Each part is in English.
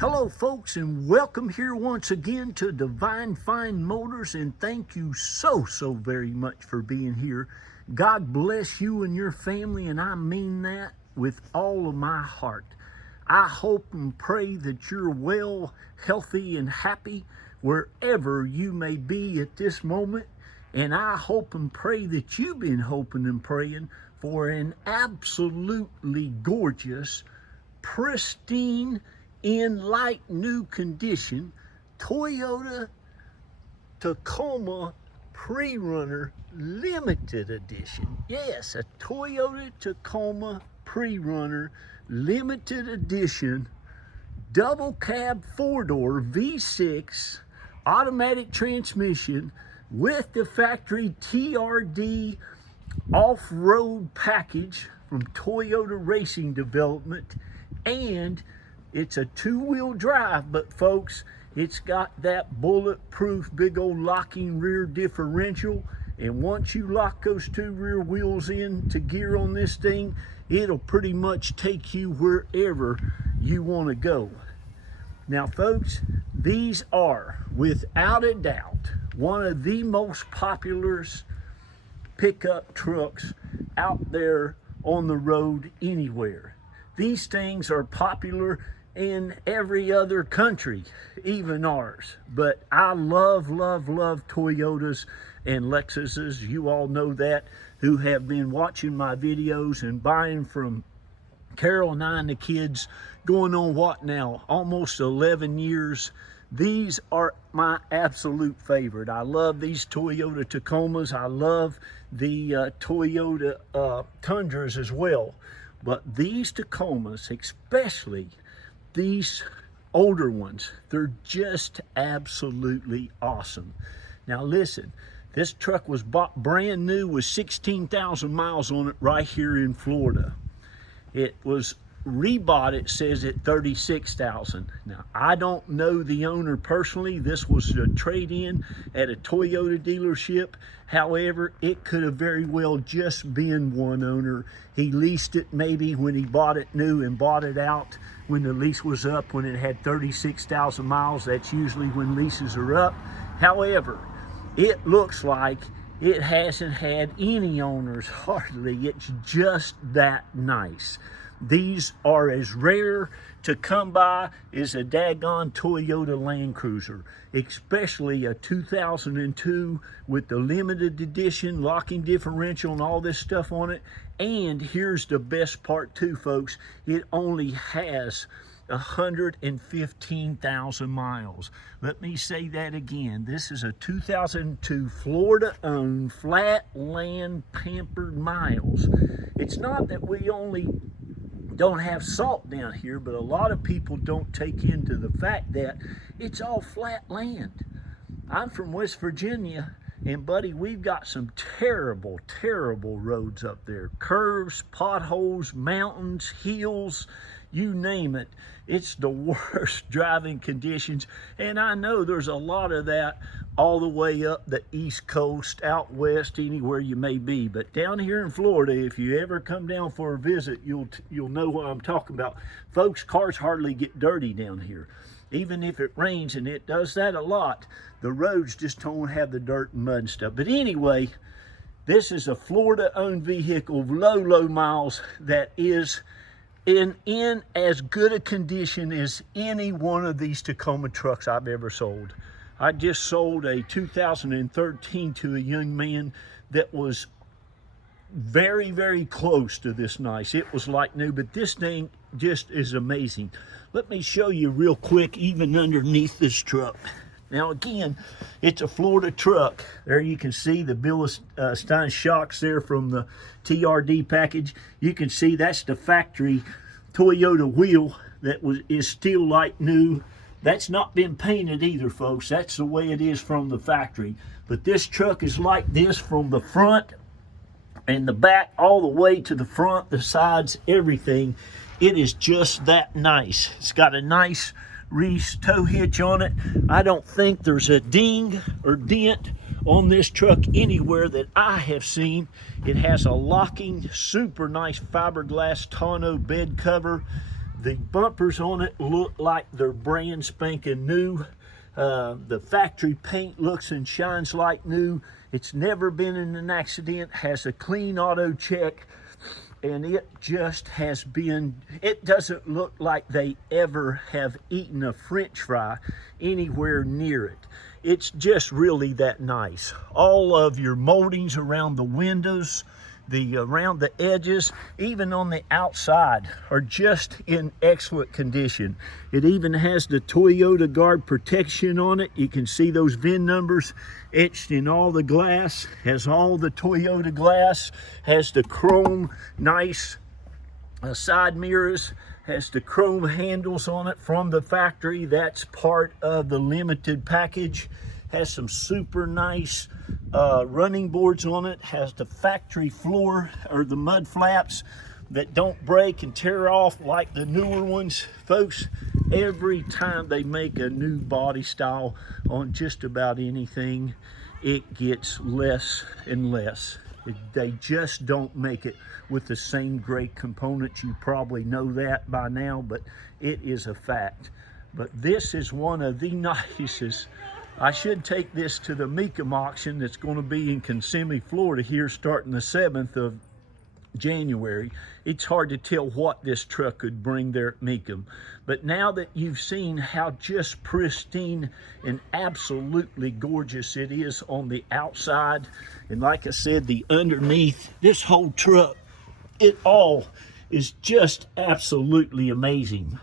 Hello folks, and welcome here once again to Divine Fine Motors, and thank you so very much for being here. God bless you and your family, and I mean that with all of my heart. I hope and pray that you're well, healthy, and happy wherever you may be at this moment. And I hope and pray that you've been hoping and praying for an absolutely gorgeous, pristine, in light new condition Toyota Tacoma PRERUNNER limited edition. Yes, a Toyota Tacoma PRERUNNER limited edition double cab 4-door V6 automatic transmission with the factory TRD off-road package from Toyota Racing Development. And it's a two-wheel drive, but folks, it's got that bulletproof big old locking rear differential. And once you lock those two rear wheels into gear on this thing, it'll pretty much take you wherever you want to go. Now folks, these are without a doubt one of the most popular pickup trucks out there on the road anywhere. These things are popular in every other country, even ours. But I love Toyotas and Lexuses. You all know that, who have been watching my videos and buying from Carol and I and the kids going on what now, almost 11 years. These are my absolute favorite. I love these Toyota Tacomas. I love the Toyota Tundras as well. But these Tacomas, especially these older ones, they're just absolutely awesome. Now listen, this truck was bought brand new with 16,000 miles on it right here in Florida. It was rebought, it says, at 36,000. Now I don't know the owner personally. This was a trade-in at a Toyota dealership. However, it could have very well just been one owner. He leased it maybe when he bought it new and bought it out when the lease was up, when it had 36,000 miles. That's usually when leases are up. However, it looks like it hasn't had any owners hardly. It's just that nice. These are as rare to come by as a daggone Toyota Land Cruiser, especially a 2002 with the limited edition locking differential and all this stuff on it. And here's the best part too, folks. It only has 115,000 miles. Let me say that again. This is a 2002 Florida-owned flat land pampered miles. It's not that we only don't have salt down here, but a lot of people don't take into the fact that it's all flat land. I'm from West Virginia, and buddy, we've got some terrible roads up there. Curves, potholes, mountains, hills, you name it. It's the worst driving conditions, and I know there's a lot of that all the way up the East Coast, out west, anywhere you may be. But down here in Florida, if you ever come down for a visit, you'll know what I'm talking about. Folks, cars hardly get dirty down here. Even if it rains, and it does that a lot, the roads just don't have the dirt and mud and stuff. But anyway, this is a Florida-owned vehicle, low miles, that is in as good a condition as any one of these Tacoma trucks I've ever sold. I just sold a 2013 to a young man that was very close to this nice. It was like new, but this thing just is amazing. Let me show you real quick, even underneath this truck. Now again, it's a Florida truck. There you can see the Bilstein shocks there from the TRD package. You can see that's the factory Toyota wheel that is still like new. That's not been painted either, folks. That's the way it is from the factory. But this truck is like this from the front and the back all the way to the front, the sides, everything. It is just that nice. It's got a nice Reese tow hitch on it. I don't think there's a ding or dent on this truck anywhere that I have seen. It has a locking, super nice fiberglass tonneau bed cover. The bumpers on it look like they're brand spanking new. The factory paint looks and shines like new. It's never been in an accident, has a clean auto check, and it just has been, it doesn't look like they ever have eaten a French fry anywhere near it. It's just really that nice. All of your moldings around the windows, around the edges, even on the outside, are just in excellent condition. It even has the Toyota Guard protection on it. You can see those VIN numbers etched in all the glass. Has all the Toyota glass, has the chrome nice side mirrors, has the chrome handles on it from the factory. That's part of the limited package. Has some super nice running boards on it. Has the factory floor, or the mud flaps that don't break and tear off like the newer ones. Folks, every time they make a new body style on just about anything, it gets less and less. They just don't make it with the same great components. You probably know that by now, but it is a fact. But this is one of the nicest. I should take this to the Mecum auction that's going to be in Kissimmee, Florida here starting the 7th of January. It's hard to tell what this truck could bring there at Mecum. But now that you've seen how just pristine and absolutely gorgeous it is on the outside, and like I said, the underneath, this whole truck, it all is just absolutely amazing.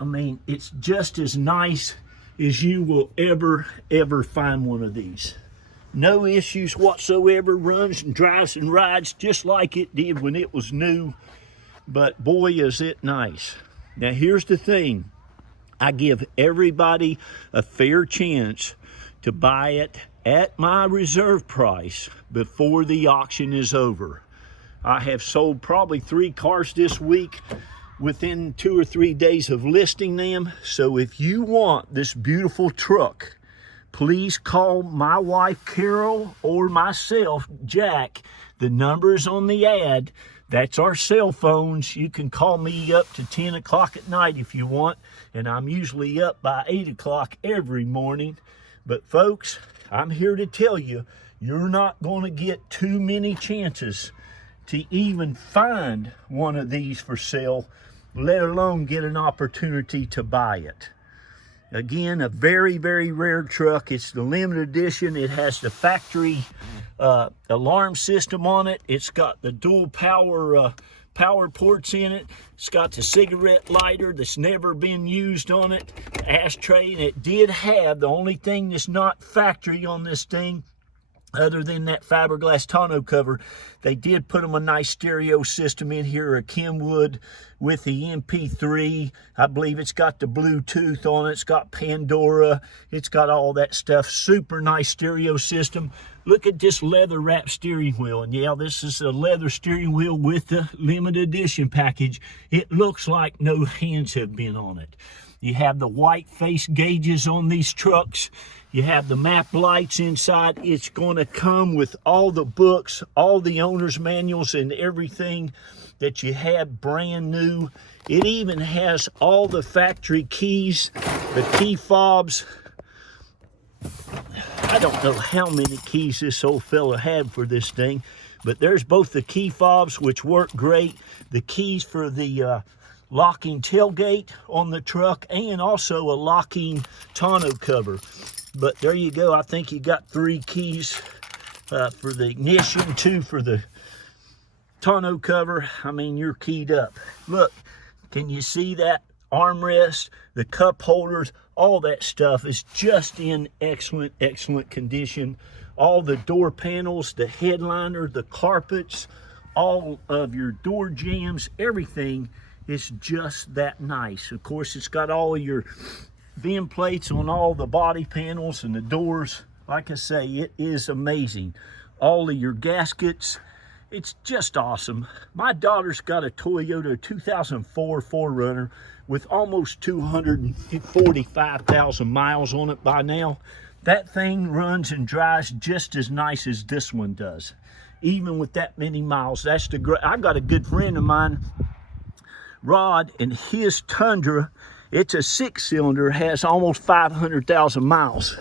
I mean, it's just as nice as you will ever find one of these. No issues whatsoever, runs and drives and rides just like it did when it was new. But boy, is it nice. Now here's the thing, I give everybody a fair chance to buy it at my reserve price before the auction is over. I have sold probably 3 cars this week within 2 or 3 days of listing them. So if you want this beautiful truck, please call my wife Carol or myself Jack. The number's on the ad. That's our cell phones. You can call me up to 10 o'clock at night if you want, and I'm usually up by 8 o'clock every morning. But folks, I'm here to tell you, you're not going to get too many chances to even find one of these for sale, let alone get an opportunity to buy it. Again, a very rare truck. It's the limited edition. It has the factory alarm system on it. It's got the dual power ports in it. It's got the cigarette lighter that's never been used on it, ashtray, and it did have, the only thing that's not factory on this thing, other than that fiberglass tonneau cover, they did put them a nice stereo system in here, a Kenwood with the MP3. I believe it's got the Bluetooth on it. It's got Pandora. It's got all that stuff. Super nice stereo system. Look at this leather wrapped steering wheel. And yeah, this is a leather steering wheel with the limited edition package. It looks like no hands have been on it. You have the white face gauges on these trucks. You have the map lights inside. It's going to come with all the books, all the owner's manuals, and everything that you had brand new. It even has all the factory keys, the key fobs. I don't know how many keys this old fella had for this thing, but there's both the key fobs, which work great, the keys for the locking tailgate on the truck, and also a locking tonneau cover. But there you go. I think you got 3 keys for the ignition, 2 for the tonneau cover. I mean, you're keyed up. Look, can you see that armrest, the cup holders, all that stuff is just in excellent condition. All the door panels, the headliner, the carpets, all of your door jambs, everything is just that nice. Of course, it's got all of your VIN plates on all the body panels and the doors. Like I say, it is amazing. All of your gaskets, it's just awesome. My daughter's got a Toyota 2004 4Runner with almost 245,000 miles on it by now. That thing runs and drives just as nice as this one does, even with that many miles. That's the great. I got a good friend of mine Rod and his Tundra, it's a 6-cylinder, has almost 500,000 miles.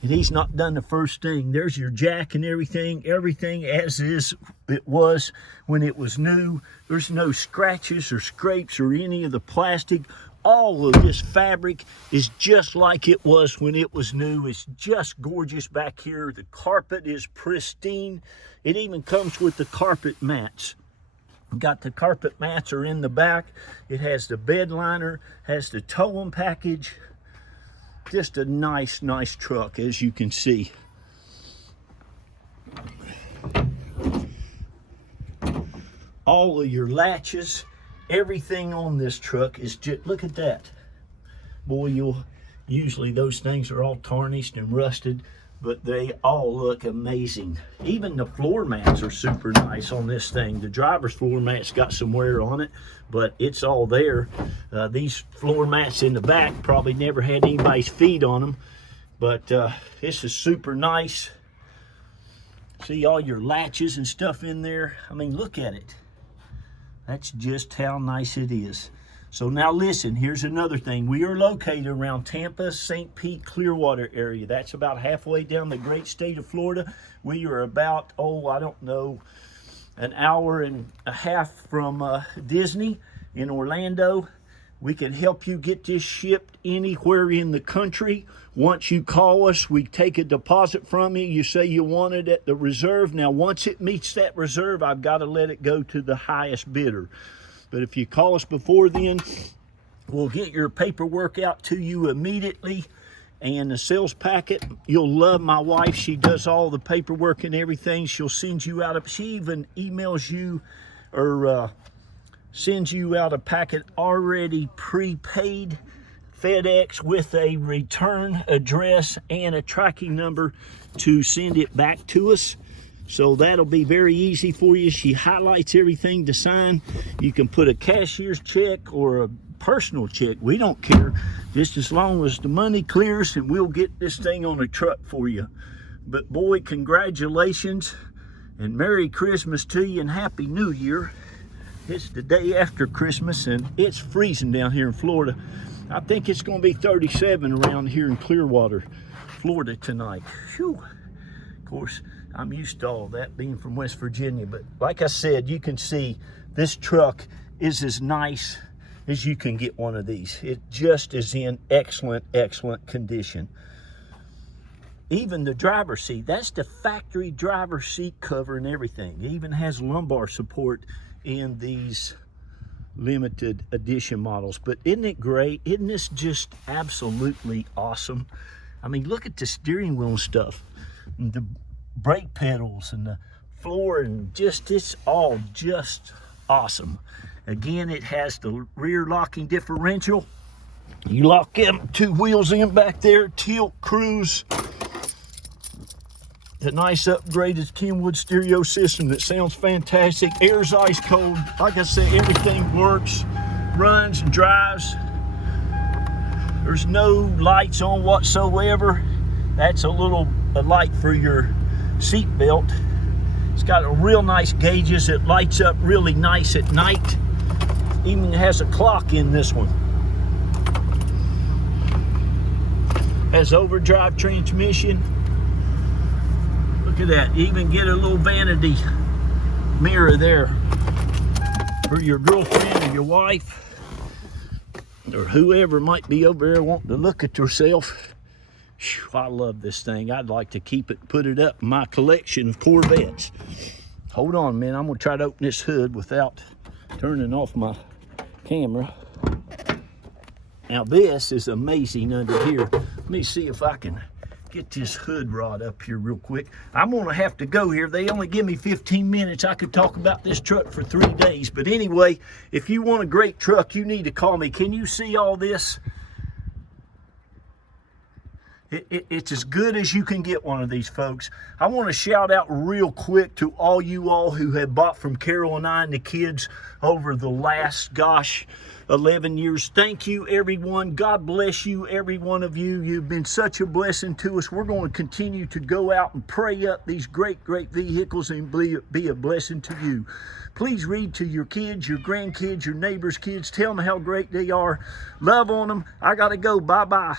And he's not done the first thing. There's your jack and everything as is it was when it was new. There's no scratches or scrapes or any of the plastic. All of this fabric is just like it was when it was new. It's just gorgeous back here. The carpet is pristine. It even comes with the carpet mats. Got the carpet mats are in the back. It has the bed liner, has the towing package. Just a nice truck, as you can see. All of your latches, everything on this truck is just, look at that. Boy, usually those things are all tarnished and rusted, but they all look amazing. Even the floor mats are super nice on this thing. The driver's floor mat's got some wear on it, but it's all there. These floor mats in the back probably never had anybody's feet on them, but this is super nice. See all your latches and stuff in there. I mean, look at it. That's just how nice it is. So now listen, here's another thing. We are located around Tampa, St. Pete, Clearwater area. That's about halfway down the great state of Florida. We are about, I don't know, an hour and a half from Disney in Orlando. We can help you get this shipped anywhere in the country. Once you call us, we take a deposit from you. You say you want it at the reserve. Now, once it meets that reserve, I've got to let it go to the highest bidder. But if you call us before then, we'll get your paperwork out to you immediately. And the sales packet, you'll love my wife. She does all the paperwork and everything. She'll send you out, she even emails you or sends you out a packet already prepaid, FedEx, with a return address and a tracking number to send it back to us. So that'll be very easy for you. She highlights everything to sign. You can put a cashier's check or a personal check. We don't care, just as long as the money clears, and we'll get this thing on a truck for you. But boy, congratulations and Merry Christmas to you and Happy New Year. It's the day after Christmas and it's freezing down here in Florida. I think it's going to be 37 around here in Clearwater, Florida tonight. Whew. Of course, I'm used to all that being from West Virginia, but like I said, you can see this truck is as nice as you can get one of these. It just is in excellent condition. Even the driver's seat, that's the factory driver's seat cover and everything. It even has lumbar support in these limited edition models. But isn't it great? Isn't this just absolutely awesome? I mean, look at the steering wheel and stuff, and the brake pedals and the floor, and just, it's all just awesome. Again, it has the rear locking differential. You lock them two wheels in back there, tilt, cruise. The nice upgraded Kenwood stereo system that sounds fantastic. Air's ice cold. Like I said, everything works, runs and drives. There's no lights on whatsoever. That's a light for your seat belt. It's got a real nice gauges. It lights up really nice at night. Even has a clock in this one. Has overdrive transmission. Look at that. You even get a little vanity mirror there for your girlfriend or your wife or whoever might be over there wanting to look at herself. Whew, I love this thing. I'd like to keep it, put it up in my collection of Corvettes. Hold on, man. I'm going to try to open this hood without turning off my camera. Now, this is amazing under here. Let me see if I can get this hood rod up here real quick. I'm going to have to go here. They only give me 15 minutes. I could talk about this truck for 3 days. But anyway, if you want a great truck, you need to call me. Can you see all this? It's as good as you can get one of these, folks. I want to shout out real quick to all you all who have bought from Carol and I and the kids over the last, 11 years. Thank you, everyone. God bless you, every one of you. You've been such a blessing to us. We're going to continue to go out and pray up these great vehicles and be a blessing to you. Please read to your kids, your grandkids, your neighbors' kids. Tell them how great they are. Love on them. I got to go. Bye-bye.